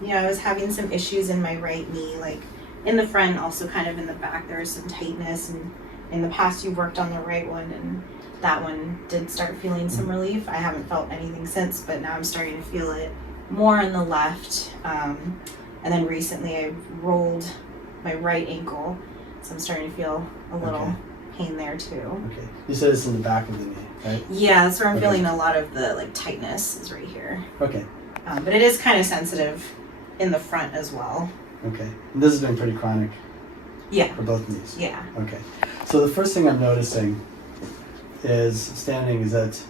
you know, I was having some issues in my right knee, like in the front, also kind of in the back. There was some tightness, and in the past you've worked on the right one, and that one did start feeling some relief. I haven't felt anything since, but now I'm starting to feel it more in the left. And then recently I rolled my right ankle, so I'm starting to feel a little pain there too. Okay. You said it's in the back of the knee, right? Yeah, that's where I'm feeling a lot of the like tightness is right here. Okay. But it is kind of sensitive in the front as well. Okay. And this has been pretty chronic. Yeah. For both knees. Yeah. Okay. So the first thing I'm noticing is that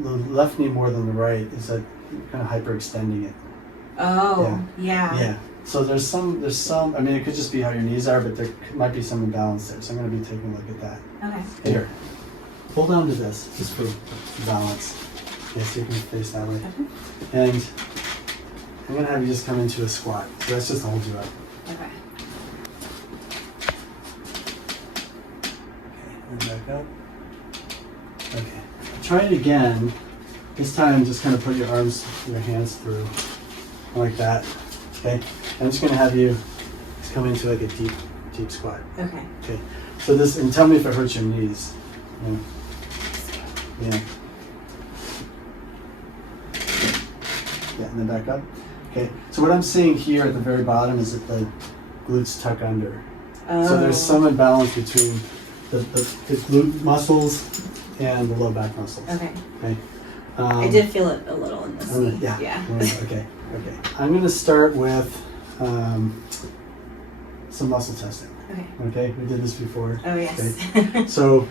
the left knee more than the right is that you're kind of hyperextending it. Oh, yeah. Yeah. So there's some, I mean, it could just be how your knees are, but there might be some imbalance there. So I'm going to be taking a look at that. Okay. Here. Hold on to this, just for balance. Okay, so you can face that way. Okay. And I'm going to have you just come into a squat. So that's just to hold you up. Okay. And back up. Okay. Try it again. This time, just kind of put your arms, your hands through, like that. Okay. I'm just going to have you just come into like a deep squat. Okay. Okay. So this, and tell me if it hurts your knees. Yeah. Yeah. Yeah, and then back up. Okay. So what I'm seeing here at the very bottom is that the glutes tuck under. Oh. So there's some imbalance between the glute muscles and the low back muscles. Okay. Okay. I did feel it a little in this knee. Yeah. Yeah. Okay. Okay. I'm going to start with some muscle testing. Okay. Okay. We did this before. Oh, yes. Okay. So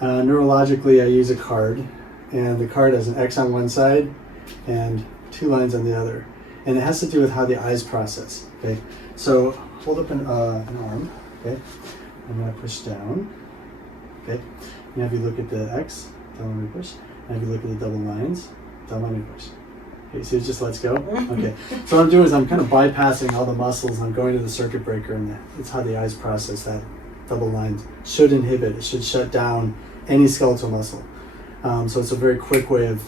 neurologically, I use a card, and the card has an X on one side and 2 lines on the other, and it has to do with how the eyes process. Okay. So hold up an arm. Okay. I'm going to push down. Okay. And have you look at the X. Don't let me push. And have you look at the double lines. Don't let me push. Okay, so it just lets go. Okay, so what I'm doing is I'm kind of bypassing all the muscles. I'm going to the circuit breaker, and it's how the eyes process that double line. Should inhibit. It should shut down any skeletal muscle. So it's a very quick way of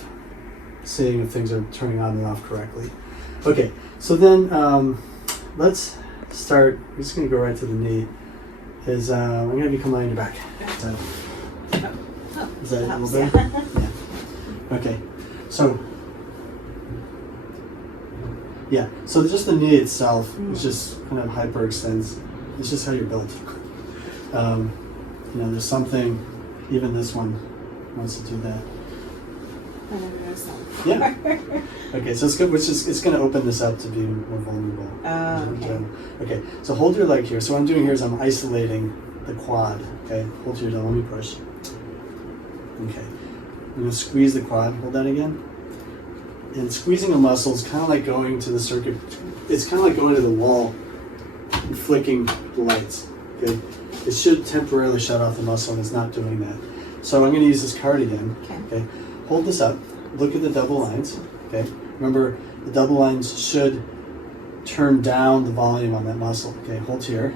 seeing if things are turning on and off correctly. Okay, so then let's start. We're just going to go right to the knee. I'm going to be lying on your back. So, is that a little better? Yeah. Okay, so. Yeah, so just the knee itself is just kind of hyperextends. It's just how you're built. You know, there's something, even this one wants to do that. I never noticed that. Yeah. Okay, so it's good, it's going to open this up to be more vulnerable. Okay. Okay, so hold your leg here. So what I'm doing here is I'm isolating the quad. Okay, hold your down. Let me push. Okay, I'm going to squeeze the quad. Hold that again. And squeezing a muscle is kind of like going to the circuit. It's kind of like going to the wall and flicking the lights. Okay, it should temporarily shut off the muscle, and it's not doing that. So I'm going to use this card again. Okay, hold this up. Look at the double lines. Okay, remember the double lines should turn down the volume on that muscle. Okay, hold here.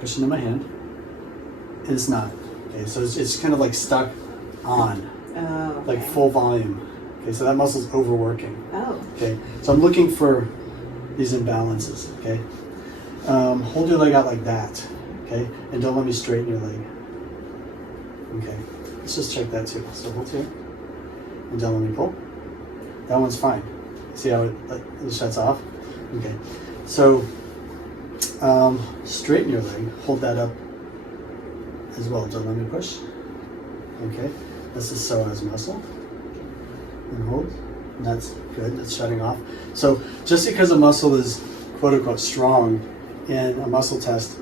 Push into my hand. And it's not. Okay, so it's kind of like stuck on, like full volume. Okay, so that muscle's overworking. Oh. Okay, so I'm looking for these imbalances. Okay, hold your leg out like that. Okay, and don't let me straighten your leg. Okay, let's just check that too. So hold here, and don't let me pull. That one's fine. See how it shuts off? Okay, so straighten your leg. Hold that up as well. Don't let me push. Okay, this is psoas muscle. And hold, and that's good, that's shutting off. So just because a muscle is quote unquote strong in a muscle test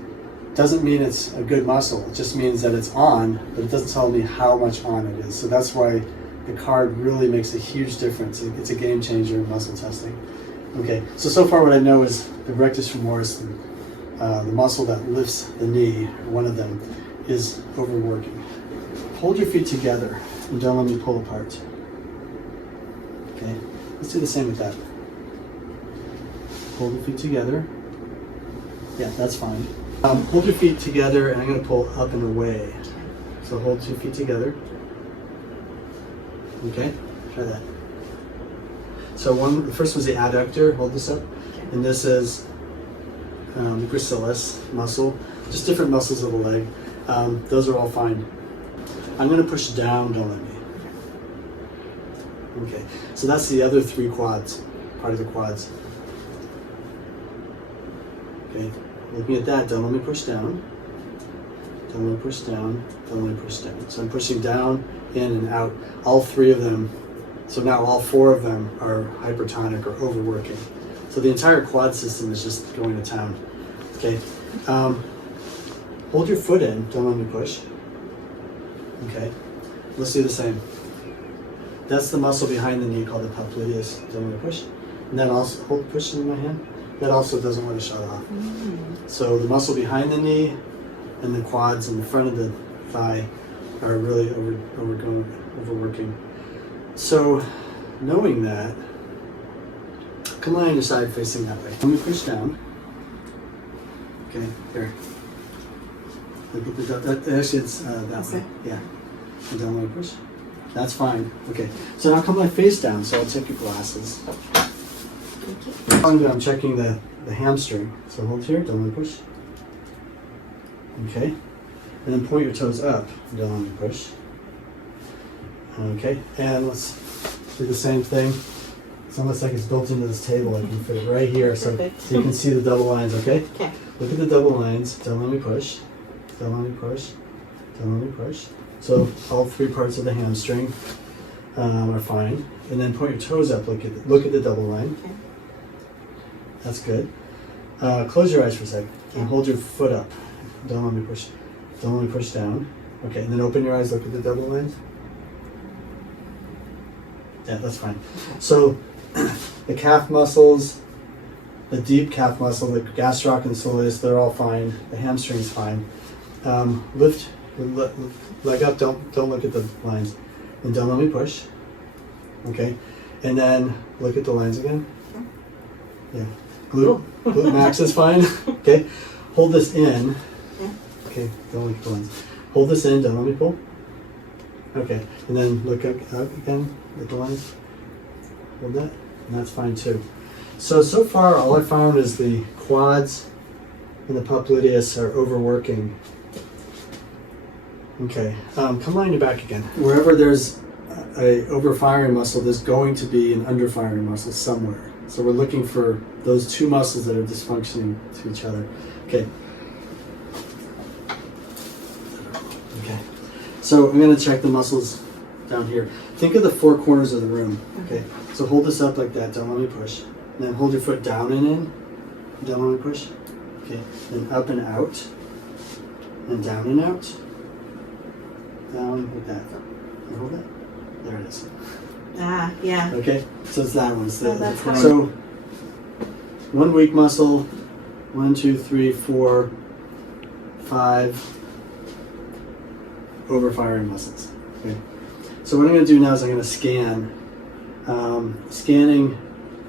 doesn't mean it's a good muscle. It just means that it's on, but it doesn't tell me how much on it is. So that's why the card really makes a huge difference. It's a game changer in muscle testing. Okay, so far what I know is the rectus femoris, the muscle that lifts the knee, one of them, is overworking. Hold your feet together and don't let me pull apart. Okay, let's do the same with that. Hold the feet together. Yeah, that's fine. Hold your feet together, and I'm going to pull up and away. So hold 2 feet together. Okay, try that. So the first one's the adductor, hold this up, and this is the gracilis muscle, just different muscles of the leg. Those are all fine. I'm going to push down, don't let me. Okay, so that's the other 3 quads, part of the quads. Okay, looking at that, don't let me push down. Don't let me push down, don't let me push down. So I'm pushing down, in and out, all 3 of them. So now all 4 of them are hypertonic or overworking. So the entire quad system is just going to town. Okay, hold your foot in, don't let me push. Okay, let's do the same. That's the muscle behind the knee called the popliteus. Don't let me push. And then also, push in my hand. That also doesn't want to shut off. So the muscle behind the knee and the quads in the front of the thigh are really overworking. So knowing that, come lie on your side facing that way. Let me push down. Okay, here. Look at the, actually it's that way. Yeah. And don't let me push. That's fine. Okay. So now come lie face down, so I'll take your glasses. I'm checking the hamstring. So hold here, don't let me push. Okay. And then point your toes up, don't let me push. Okay. And let's do the same thing. It's almost like it's built into this table. I can fit it right here so you can see the double lines, okay? Okay. Look at the double lines. Don't let me push. Don't let me push. Don't let me push. So all 3 parts of the hamstring are fine. And then point your toes up. Look at the double line. Okay. That's good. Close your eyes for a sec and hold your foot up. Don't let me push. Don't let me push down. Okay, and then open your eyes. Look at the double lines. Yeah, that's fine. So the calf muscles, the deep calf muscle, the gastroc and soleus, they're all fine. The hamstring's fine. Lift the leg up. Don't look at the lines, and don't let me push. Okay, and then look at the lines again. Yeah, glute max is fine. Okay, hold this in. Okay, don't look at the lines. Hold this in. Don't let me pull. Okay, and then look up again at the lines. Hold that, and that's fine too. So far, all I found is the quads and the popliteus are overworking. Okay, come lie on your back again. Wherever there's a overfiring muscle, there's going to be an underfiring muscle somewhere. So we're looking for those 2 muscles that are dysfunctioning to each other. Okay. Okay. So I'm going to check the muscles down here. Think of the 4 corners of the room. Okay. So hold this up like that. Don't let me push. And then hold your foot down and in. Don't let me push. Okay. Then up and out. And down and out. Down like that. And hold it. There it is. Ah, yeah. Okay. So it's that one. That's hard. So 1 weak muscle. 1, 2, 3, 4, 5 overfiring muscles. Okay. So what I'm going to do now is I'm going to scan. Scanning,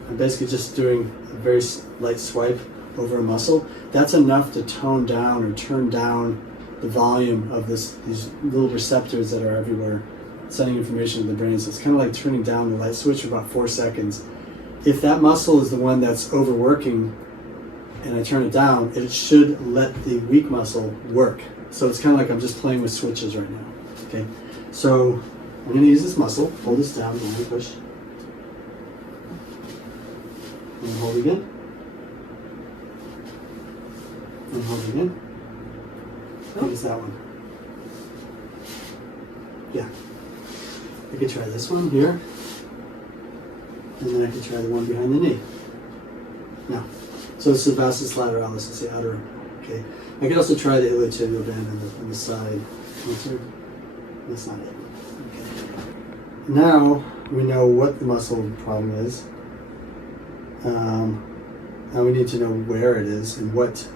I'm basically just doing a very light swipe over a muscle. That's enough to tone down or turn down the volume of these little receptors that are everywhere, sending information to the brain. So it's kind of like turning down the light switch for about 4 seconds. If that muscle is the one that's overworking and I turn it down, it should let the weak muscle work. So it's kind of like I'm just playing with switches right now. Okay, so I'm going to use this muscle. Hold this down. Don't let me push. And hold again. And hold again. I think it's that one. Yeah. I could try this one here. And then I could try the one behind the knee. No. So it's the vastus lateralis, it's the outer. Okay. I could also try the iliotibial band on the side. That's not it. Okay. Now we know what the muscle problem is. Now we need to know where it is and what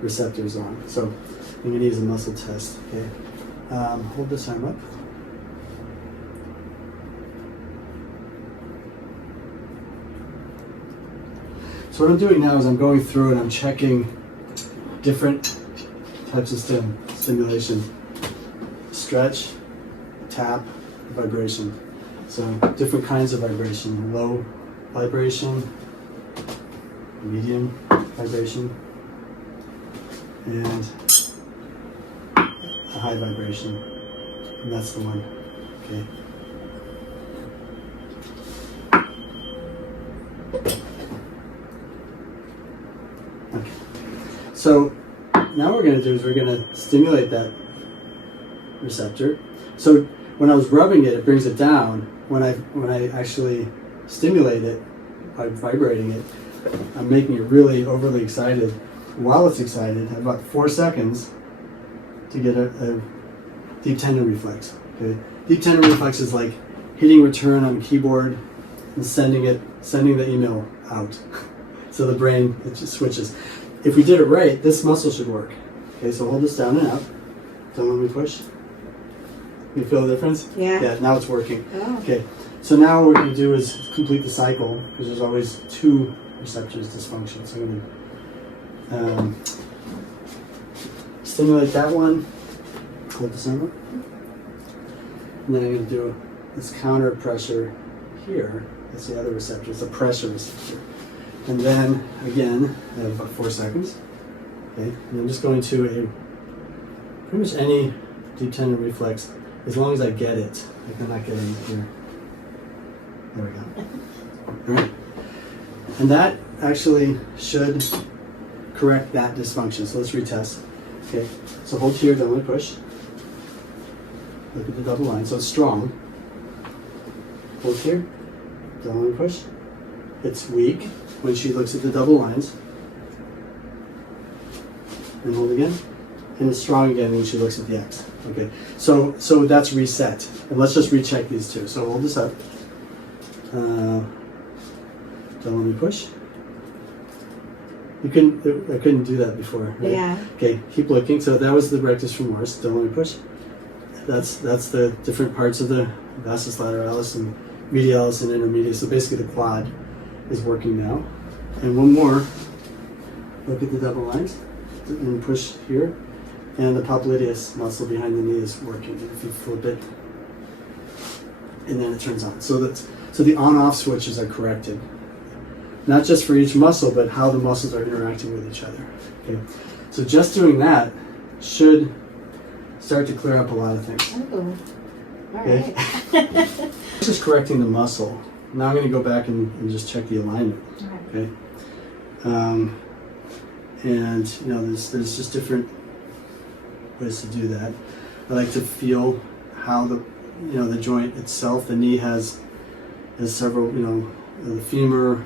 receptors on. So I'm going to use a muscle test. Okay. Hold this arm up. So what I'm doing now is I'm going through and I'm checking different types of stimulation. Stretch, tap, vibration. So different kinds of vibration, low, vibration, medium vibration, and a high vibration. And that's the one. Okay. Okay. So now what we're going to do is we're going to stimulate that receptor. So when I was rubbing it, it brings it down. When I actually stimulate it by vibrating it, I'm making it really overly excited. While it's excited, I have about 4 seconds to get a deep tendon reflex. Okay? Deep tendon reflex is like hitting return on a keyboard and sending the email out. So the brain, it just switches. If we did it right, this muscle should work. Okay, so hold this down and up. Don't let me push. You feel the difference? Yeah. Yeah, now it's working. Oh. Okay, so now what we're going to do is complete the cycle, because there's always 2 receptors dysfunction. So I'm going to stimulate that one, hold this on, and then I'm going to do this counter pressure here. That's the other receptor. It's a pressure receptor. And then, again, I have about 4 seconds. Okay, and I'm just going to pretty much any deep tendon reflex, as long as I get it. Like I'm not getting it here. There we go. All right. And that actually should correct that dysfunction. So let's retest. Okay, so hold here, don't let me push. Look at the double line, so it's strong. Hold here, don't let me push. It's weak when she looks at the double lines. And hold again. And it's strong again when she looks at the X. Okay, so that's reset. And let's just recheck these 2. So hold this up. Don't let me push. I couldn't do that before, right? Yeah. Okay, keep looking. So that was the rectus femoris. Don't let me push. That's the different parts of the vastus lateralis and medialis and intermedius. So basically the quad is working now. And one more. Look at the double lines and push here. And the popliteus muscle behind the knee is working. If you flip it, and then it turns on. So the on-off switches are corrected. Not just for each muscle, but how the muscles are interacting with each other. Okay, so just doing that should start to clear up a lot of things. Oh, all Okay. right. Just correcting the muscle. Now I'm going to go back and just check the alignment. Okay. And you know, there's just different ways to do that. I like to feel how the joint itself. The knee has several, the femur,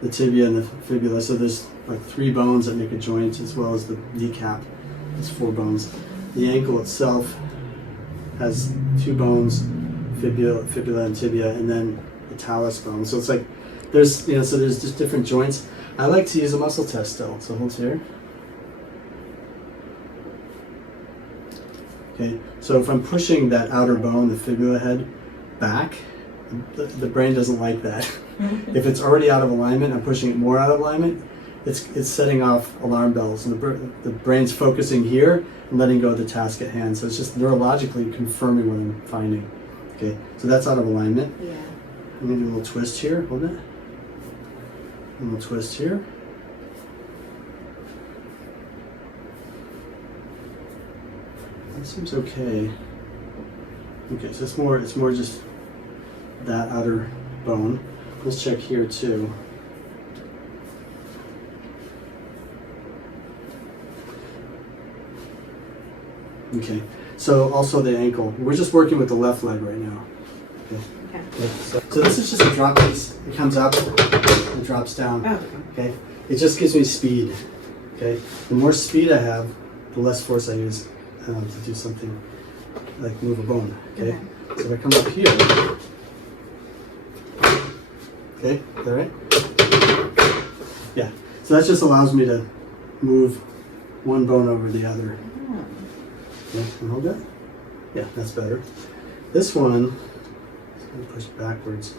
the tibia, and the fibula. So there's like 3 bones that make a joint, as well as the kneecap. It's 4 bones. The ankle itself has 2 bones, fibula and tibia, and then the talus bone. So it's like there's just different joints. I like to use a muscle test still. So hold here. Okay. So if I'm pushing that outer bone, the fibula head, back, the brain doesn't like that. If it's already out of alignment, I'm pushing it more out of alignment, it's setting off alarm bells, and the brain's focusing here and letting go of the task at hand. So it's just neurologically confirming what I'm finding. Okay, so that's out of alignment. Yeah. I'm gonna do a little twist here. Hold it. A little twist here. That seems okay. Okay, so it's more just that outer bone. Let's check here too. Okay, so also the ankle. We're just working with the left leg right now. Okay. So this is just a drop piece. It comes up, it drops down. Oh. Okay. It just gives me speed. Okay. The more speed I have, the less force I use to do something like move a bone. Okay. So if I come up here. Okay. Is that right? Yeah. So that just allows me to move one bone over the other. Okay. And hold that. Yeah, that's better. This one, I'm going to push backwards.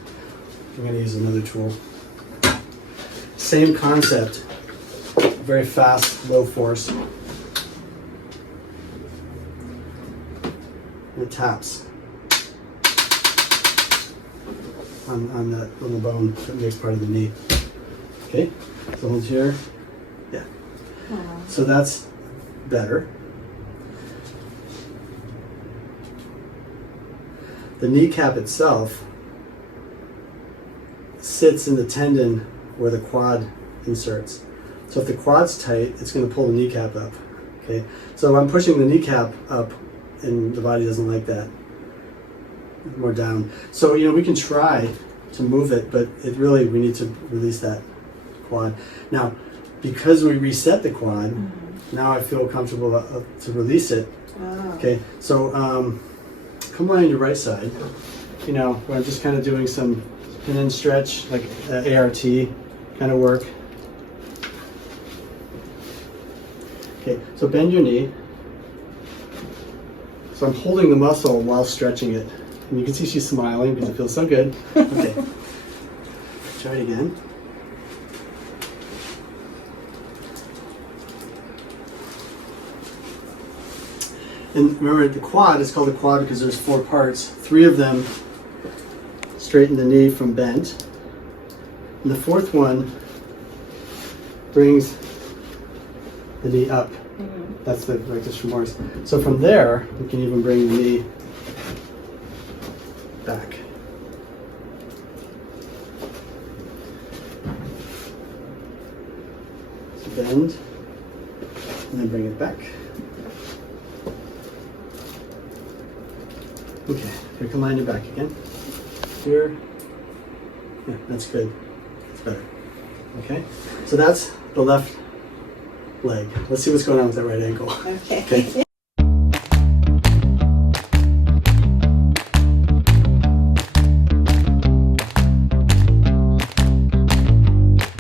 I'm going to use another tool. Same concept, very fast, low force. And it taps. on the bone that makes part of the knee. Okay, so hold here. Yeah. Wow. So that's better. The kneecap itself sits in the tendon where the quad inserts. So if the quad's tight, it's going to pull the kneecap up. Okay, so I'm pushing the kneecap up, and the body doesn't like that. More down. So we can try to move it, but we need to release that quad. Now, because we reset the quad, now I feel comfortable to release it. Oh. Okay, so come lie on your right side. Where I'm just kind of doing some pin and stretch, like ART kind of work. Okay, so bend your knee. So I'm holding the muscle while stretching it. And you can see she's smiling because it feels so good. Okay, try it again. And remember, the quad is called a quad because there's 4 parts. 3 of them straighten the knee from bent. And the 4th one brings the knee up. That's the rectus femoris. So from there, we can even bring the knee back. So bend, and then bring it back. Okay, here, come on your back again. Here. Yeah, that's good. That's better. Okay, so that's the left leg. Let's see what's going on with that right ankle. Okay. Okay.